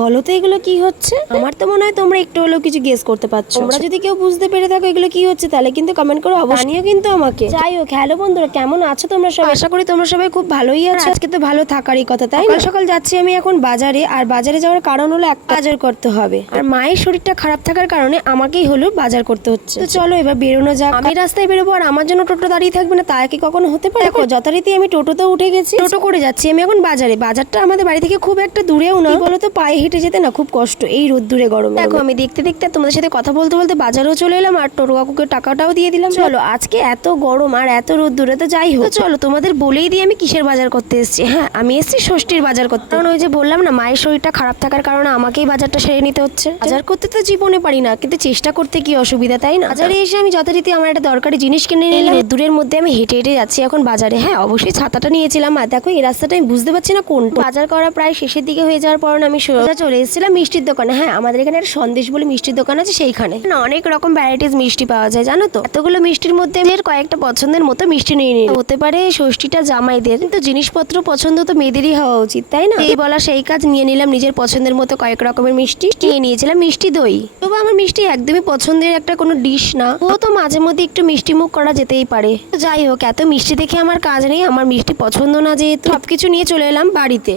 বলো তো এগুলো কি হচ্ছে? আমার তো মনে হয় তোমরা একটু হলেও কিছু গেস করতে পারছো। তোমরা যদি কেউ বুঝতে পেরে থাকো এগুলো কি হচ্ছে তাহলে কিন্তু কমেন্ট করো, অবশ্যই কিন্তু আমাকে। যাই হোক, হ্যালো বন্ধুরা, কেমন আছো তোমরা সবাই? আশা করি তোমরা সবাই খুব ভালোই আছো। আজকে তো ভালো থাকারই কথা, তাই না? সকাল যাচ্ছি আমি এখন বাজারে, আর বাজারে যাওয়ার কারণ হলো একটা, বাজার করতে হবে। আর মায়ের শরীরটা খারাপ থাকার কারণে আমাকেই হলো বাজার করতে হচ্ছে। তো চলো এবার বেরোনো যাক। আমি রাস্তায় বেরোবো আর আমার জন্য টোটো দাঁড়িয়ে থাকবে না, তা কি কখনো হতে পারে? দেখো যথারীতি আমি টোটোতে উঠে গেছি, টোটো করে যাচ্ছি আমি এখন বাজারে। বাজারটা আমাদের বাড়ি থেকে খুব একটা দূরেও না, বলো তো পায়ে হেঁটে যেতে না খুব কষ্ট এই রোদ্দুরে গরমে। দেখো আমি দেখতে দেখতে তোমাদের সাথে কথা বলতে বলতে বাজারেও চলে এলাম, আর টোটো কাকুকে টাকাটাও দিয়ে দিলাম। চলো আজকে এত গরম আর এত রোদ্দুরে, তো যাই হোক চলো তোমাদের বলেই দিই আমি কিসের বাজার করতে এসেছি। হ্যাঁ, আমি এসেছি ষষ্ঠীর বাজার করতে। কারণ ওই যে বললাম না, মায়ের শরীরটা খারাপ থাকার কারণে আমাকেই বাজারটা সেরে নিতে হচ্ছে। বাজার করতে তো জীবনে পারি না, কিন্তু চেষ্টা করতে কি অসুবিধা, তাই না? বাজারে এসে আমি যথারীতি আমার একটা দরকারি জিনিস কিনে নিলাম। রোদ্দুরের মধ্যে আমি হেঁটে হেঁটে যাচ্ছি এখন বাজারে। হ্যাঁ অবশ্যই ছাতাটা নিয়েছিলাম, আর দেখো এই রাস্তাটা আমি বুঝতে পারছি না কোন। বাজার করা প্রায় শেষের দিকে হয়ে যাওয়ার পর আমি সোজা চলে এসেছিলাম মিষ্টির দোকানে। হ্যাঁ, আমাদের এখানে একটা সন্দেশ বলে মিষ্টির দোকান আছে, সেইখানে না অনেক রকম ভ্যারাইটিস মিষ্টি পাওয়া যায় জানো তো। এতগুলো মিষ্টির মধ্যে আমি কয়েকটা পছন্দের মতো মিষ্টি নিয়ে নিই। হতে পারে ষষ্ঠীটা জামাইদের, কিন্তু জিনিসপত্র পছন্দ তো মেয়েদেরই হওয়া উচিত, তাই না? এই বলা সেই কাজ, নিয়ে নিলাম নিজের পছন্দের মতো কয়েক রকমের মিষ্টি। নিয়ে নিয়েছিলাম মিষ্টি দই। তবু আমার মিষ্টি একদমই পছন্দের একটা কোনো ডিশ না, ও তো মাঝে মধ্যে একটু মিষ্টি মুখ করা যেতেই পারে। যাই হোক, এত মিষ্টি দেখে আমার কাজ নেই, আমার মিষ্টি পছন্দ না যেহেতু সবকিছু নিয়ে চলে এলাম বাড়িতে।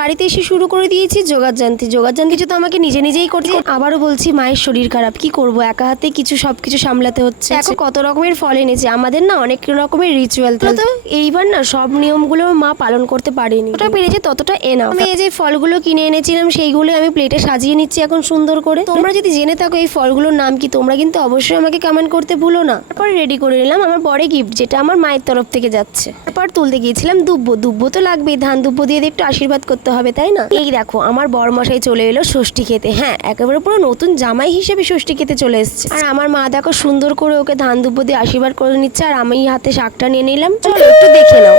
বাড়িতে এসে শুরু করে দিয়েছি জোগাড় জানতি তো আমাকে নিজে নিজেই করতে। আবারও বলছি, মায়ের শরীর খারাপ, কি করব, একা হাতে সবকিছু সামলাতে হচ্ছে। এখন কত রকমের ফল এনেছে, আমাদের না অনেক রকমের রিচুয়াল তো এইবার না সব নিয়মগুলো মা পালন করতে পারেনি, যতটা পেরেছে ততটা এনাফ। আমি এই যে ফলগুলো কিনে এনেছিলাম সেইগুলো আমি প্লেটে সাজিয়ে নিচ্ছি এখন সুন্দর করে। তোমরা যদি জেনে থাকো এই ফলগুলোর নাম কি, তোমরা কিন্তু অবশ্যই আমাকে কমেন্ট করতে ভুলো না। তারপরে রেডি করে নিলাম আমার বড় গিফট, যেটা আমার মায়ের তরফ থেকে যাচ্ছে। তারপর তুলতে গিয়েছিলাম দুব্বো তো লাগবেই, ধান দুব্বো দিয়ে একটু আশীর্বাদ করতে হবে, তাই না? এই দেখো আমার বরমশাই চলে এলো ষষ্ঠী খেতে। হ্যাঁ, একেবারে পুরো নতুন জামাই হিসেবে ষষ্ঠী খেতে চলে এসেছে। আর আমার মা দেখো সুন্দর করে ওকে ধান দুব্বো দিয়ে আশীর্বাদ করে নিচ্ছে, আর আমি হাতে শাকটা নিয়ে নিলাম। চলো একটু দেখে নাও।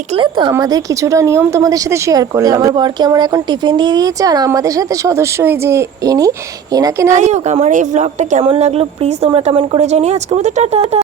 দেখলে তো আমাদের কিছুটা নিয়ম তোমাদের সাথে শেয়ার করলাম। আমার বরকে আমার এখন টিফিন দিয়ে দিয়েছে, আর আমাদের সাথে সদস্য হয়ে যে এনাকে নাই হোক। আমার এই ব্লগটা কেমন লাগলো প্লিজ তোমরা কমেন্ট করে জানিও। আজকের মতো টাটা।